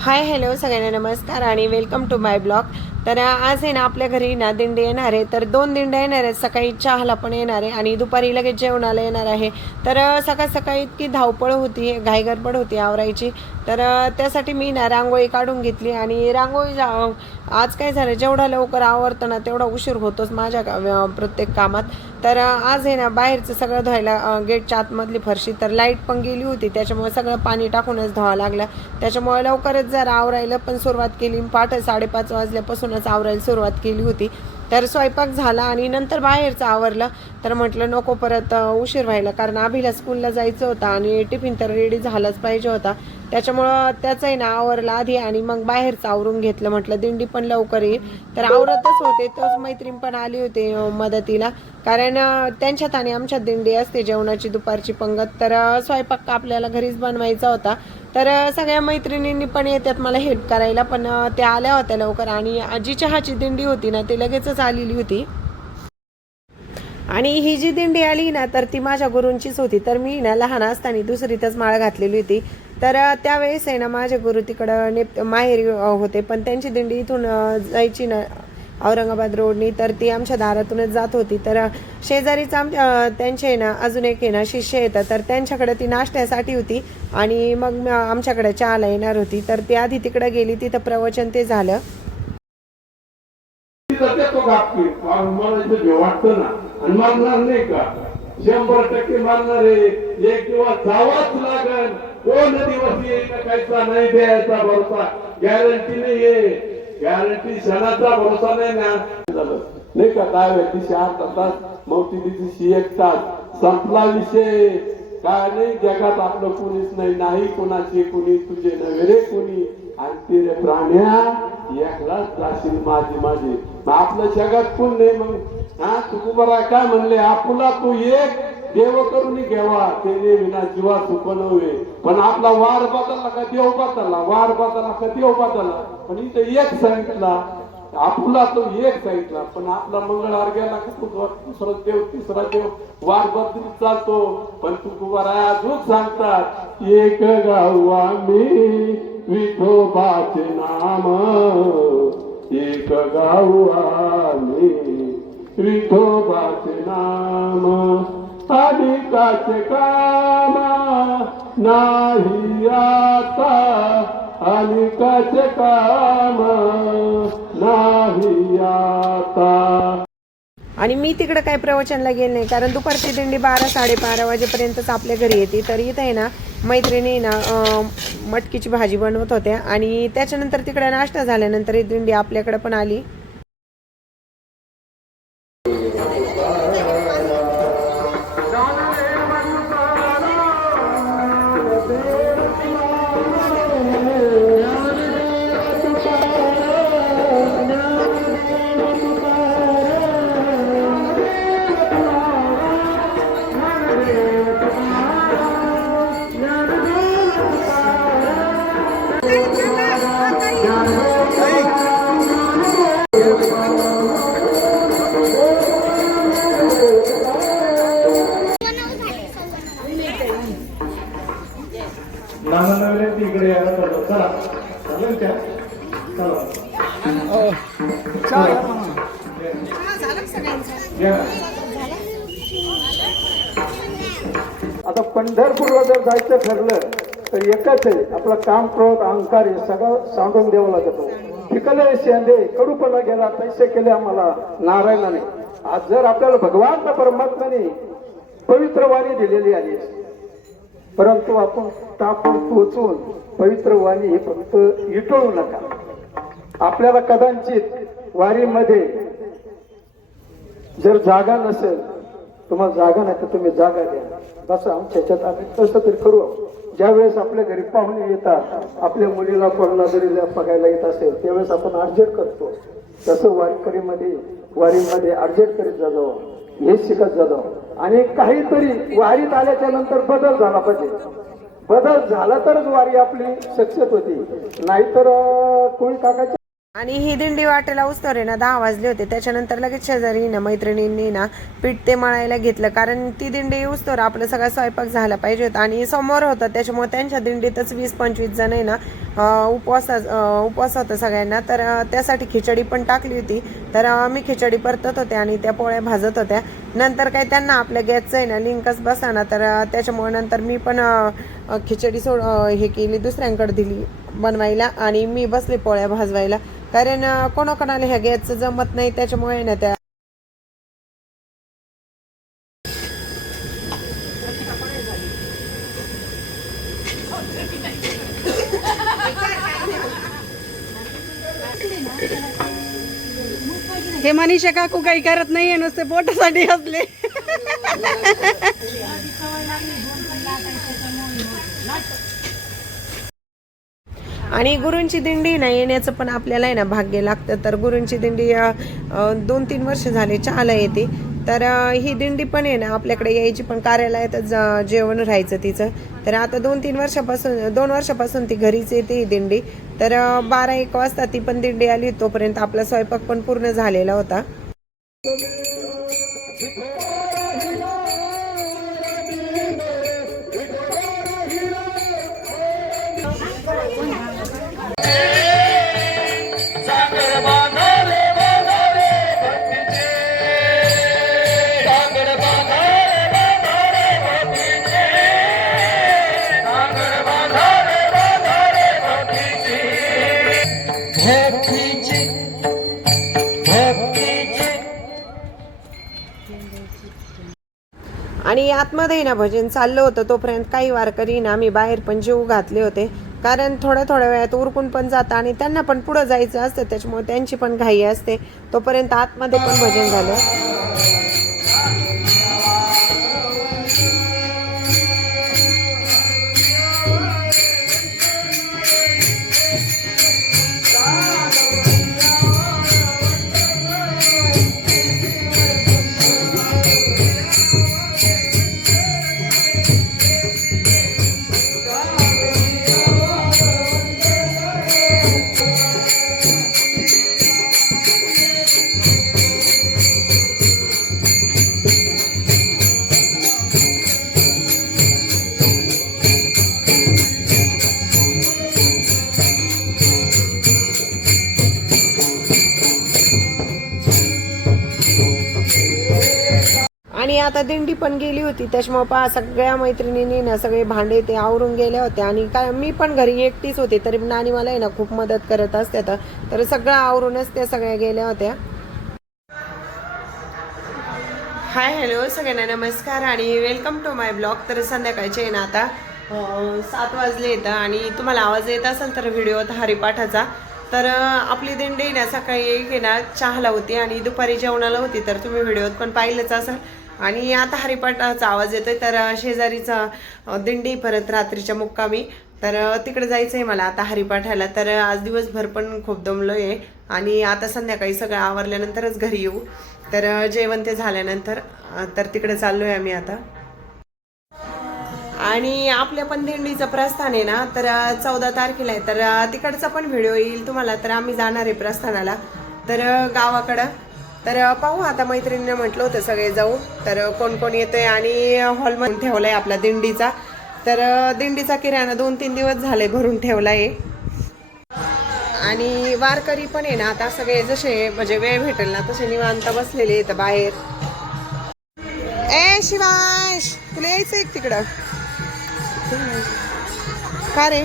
Hi hello सगळ्यांना नमस्कार आणि वेलकम टू माय ब्लॉग. तर आज आहे ना आपल्या घरी ना दिंडी येणार आहे. तर 2 दिंड्या येणार आहेत. सकाळी चहाला पण येणार आहे आणि दुपारी लगेच जेवणाला येणार आहे. तर सकाळ सकाळी इतकी धावपळ होती, घाईगडबड होती आवरायची. तर त्यासाठी मी ना रांगोळी काढून घेतली आणि आज काय झालं, जेवढा लवकर आवरतं ना तेवढा उशीर होतोच माझ्या प्रत्येक कामात. तर आज आहे ना बाहेरचं सगळं धुवायला, गेटच्या आतमधली फरशी, तर लाईट पण गेली होती त्याच्यामुळे सगळं पाणी टाकूनच धुवावं लागलं. त्याच्यामुळे लवकरच जरा आवरायला पण सुरुवात केली. 5:30 वाजल्यापासूनच आवरायला सुरुवात केली होती. तर स्वयंपाक झाला आणि नंतर बाहेरचं आवरलं. तर म्हटलं नको परत उशीर व्हायला, कारण अभिला स्कूलला जायचं होतं आणि टिफिन तर रेडी झालाच पाहिजे होता. त्याच्यामुळं त्याचंही ना आवरलं आधी आणि मग बाहेरचं आवरून घेतलं. म्हटलं दिंडी पण लवकर येईल. तर आवरतच होते, तोच मैत्रीण पण आली होती मदतीला, कारण त्यांच्यात आणि आमच्यात दिंडी असते जेवणाची दुपारची पंगत. तर स्वयंपाक आपल्याला घरीच बनवायचा होता. तर सगळ्या मैत्रिणींनी पण येतात मला हेल्प करायला, पण त्या आल्या होत्या लवकर आणि जी चहाची दिंडी होती ना ती लगेचच आलेली होती. आणि ही जी दिंडी आली ना तर ती माझ्या गुरूंचीच होती. तर मी ना लहान असताना दुसरीतच माळ घातलेली होती. तर त्यावेळेस आहे ना माझे गुरु तिकडं माहेरी होते, पण त्यांची दिंडी इथून जायची ना औरंगाबाद रोडनी, तर ती आमच्या दारातूनच जात होती. तर शेजारीच त्यांचे ना अजून एक आहे ना शिष्य येतात, तर त्यांच्याकडे ती नाश्त्यासाठी होती आणि मग आमच्याकडे चहाला येणार होती. तर ती आधी तिकडे गेली, तिथं प्रवचन ते झालं. मला इथे वाटतं ना, आणि मारणार नाही का? 100% मारणार आहे. एक दिवस जावाच लागल. कोण दिवस येईल कायचा नाही द्यायचा भरोसा, गॅरंटी नाही आहे. गॅरंटी क्षणाचा भरोसा नाही ना. नाही का? काय व्यक्ती 8 तास, मौती दिवशी 1 तास, संपला विषय. काय नाही जगात आपलं कुणीच नाही, नाही कोणाचे कुणी, तुझे नव्हे रे कुणी. आणि ते रे प्राण्या एकलाच जाशील माझी माझी. आपल्या जगात कोण नाही. मग हा तुकोबरा काय म्हणले, आपुला तू एक देव करून घ्यावा, ते विना जीवा सुख नव्हे. पण आपला वार बदलला का देव बदलला, वार बदलला का देव बदलला. पण इथं एक सांगितला, आपुला तो एक सांगितला. पण आपला मंगळवार गेला का दुसरा देव, तिसरा देव, वार बदलत चालतो. पण तुकोबरा अजून सांगतात, एक गाव आम्ही विठोबाचे नाम, एक गाऊ आम्ही विठोबाचे नाम. अधिकाचे काम नाही आता, अधिकाचे काम नाही आता. आणि मी तिकडे काही प्रवचनला गेले नाही, कारण दुपारची दिंडी 12-12:30 वाजेपर्यंतच आपल्या घरी येते. तर इथं आहे ना मैत्रिणी ना मटकीची भाजी बनवत होत्या आणि त्याच्यानंतर तिकडे नाश्ता झाल्यानंतर ही दिंडी आपल्याकडे पण आली. इकडे यायला पडलं. चला चालेल का? आता पंढरपूरला जर जायचं ठरलं तर एकच आहे, आपलं काम, क्रोध, अहंकार हे सगळं सांडून द्यावं लागतो. पिकले शेंदे कडूपणा गेला, पैसे केले आम्हाला नारायणाने. आज जर आपल्याला भगवान परमात्म्याने पवित्र वाणी दिलेली आहे, परंतु आपण टाकून पोचून पवित्र वाणी हे फक्त इटळू नका. आपल्याला कदाचित वारीमध्ये जर जागा नसेल, तुम्हाला जागा नाही तर तुम्ही जागा द्या. तसं आमच्या ह्याच्यात आम्ही तसं तरी करू. ज्यावेळेस आपल्या घरी पाहुणे येतात, आपल्या मुलीला कोणाला जरी बघायला येत असेल, त्यावेळेस आपण अर्जंट करतो. तसं वारीमध्ये अर्जंट करीत जावं, हे शिकत जावं. आणि काहीतरी वारीत आल्याच्या नंतर बदल झाला पाहिजे. बदल झाला तरच वारी आपली सक्सेस होती, नाहीतर कोणी काकाच्या. आणि ही दिंडी वाटेला उस्तरे ना 10 वाजले होते. त्याच्यानंतर लगेच शेजारी ना मैत्रिणींनी ना पीठ ते मळायला घेतलं, कारण ती दिंडी उस्तोर आपलं सगळा स्वयंपाक झाला पाहिजे होता आणि समोर होता. त्याच्यामुळे त्यांच्या दिंडीतच 20-25 जण आहे ना उपवास होता सगळ्यांना, तर त्यासाठी खिचडी पण टाकली होती. तर मी खिचडी परतत होते आणि त्या पोळ्या भाजत होत्या. नंतर काय त्यांना आपल्या गॅसचं आहे ना लिंकच बसाना, तर त्याच्यामुळे नंतर मी पण खिचडी हे केली, दुसऱ्यांकडे दिली बनवायला आणि मी बसले पोळ्या भाजवायला. कारण कोणाकोणाला ह्या गॅसचं जमत नाही, त्याच्यामुळे ना त्या हे मनीषा काकू काही करत नाहीये, नुसते पोटासाठी असले. आणि गुरूंची दिंडी ना येण्याचं पण आपल्याला आहे ना भाग्य लागतं. तर गुरूंची दिंडी 2-3 वर्ष झाले चहाला येते. तर ही दिंडी पण आहे ना आपल्याकडे यायची, पण कार्यालयातच जेवण राहायचं तिचं. तर आता 2 वर्षापासून ती घरीच येते ही दिंडी. तर 12-1 वाजता ती पण दिंडी आली. तोपर्यंत आपला स्वयंपाक पण पूर्ण झालेला होता. आणि आतमध्ये ना भजन चाललं होतं, तोपर्यंत काही वारकरी ना आम्ही बाहेर पण जेवू घातले होते. कारण थोड्या वेळात उरकून पण जातं आणि त्यांना पण पुढं जायचं असतं, त्याच्यामुळे त्यांची पण घाई असते. तोपर्यंत आतमध्ये पण भजन झालं. आणि आता दिंडी पण गेली होती, त्याच्यामुळे पहा सगळ्या मैत्रिणींनी ना सगळे भांडे ते आवरून गेले होते. आणि काय मी पण घरी एकटीच होते, तरी नानी मला आहे ना खूप मदत करत असते. तर सगळं आवरूनच त्या सगळ्या गेल्या होत्या. हाय हॅलो सगळ्यांना नमस्कार आणि वेलकम टू माय ब्लॉग. तर संध्याकाळचे आहे ना आता 7 वाजले येतं आणि तुम्हाला आवाज येत असेल तर व्हिडिओत हरिपाठाचा. तर आपली दिंडी ना सकाळी एक ना चहाला होती आणि दुपारी जेवणाला होती, तर तुम्ही व्हिडिओत पण पाहिलंच असेल. आणि आता हरिपाठाचा आवाज येतोय, तर शेजारीचा दिंडी परत रात्रीच्या मुक्कामी, तर तिकडे जायचं आहे मला आता हरिपाठाला. तर आज दिवसभर पण खूप दमलो आहे आणि आता संध्याकाळी सगळं आवरल्यानंतरच घरी येऊ. तर जेवण ते झाल्यानंतर तर तिकडे चाललो आहे आम्ही आता. आणि आपल्या पण दिंडीचं प्रस्थान आहे ना, तर 14 तारखेला आहे. तर तिकडचा पण व्हिडिओ येईल तुम्हाला. तर आम्ही जाणार आहे प्रस्थानाला, तर गावाकडं. तर पाहू आता, मैत्रिणीने म्हटलं होतं सगळे जाऊ, तर कोण कोण येतंय. आणि हॉलमध्ये ठेवलाय आपला दिंडीचा. तर दिंडीचा किराणा 2-3 दिवस झाले भरून ठेवलाय. आणि वारकरी पण आहे ना आता सगळे जसे म्हणजे वेळ भेटेल ना तसे निवांत बसलेले आहेत बाहेर. ए शिवांश, तुला यायचंय तिकडं का रे?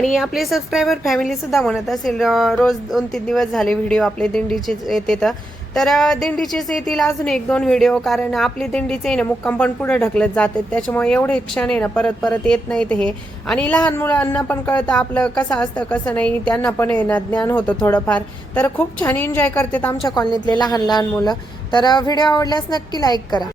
आणि आपले सबस्क्रायबर फॅमिलीसुद्धा म्हणत असेल रोज 2-3 दिवस झाले व्हिडिओ आपले दिंडीचे येते तर दिंडीचेच येतील अजून 1-2 व्हिडिओ, कारण आपली दिंडीचे आहे ना मुक्काम पण पुढे ढकलत जाते, त्याच्यामुळे एवढे क्षण आहे ना परत येत नाहीत हे. आणि लहान मुलांना पण कळतं आपलं कसं असतं कसं नाही, त्यांना पण आहे ना ज्ञान होतं थोडंफार. तर खूप छान एन्जॉय करतात आमच्या कॉलनीतले लहान मुलं. तर व्हिडिओ आवडल्यास नक्की लाईक करा.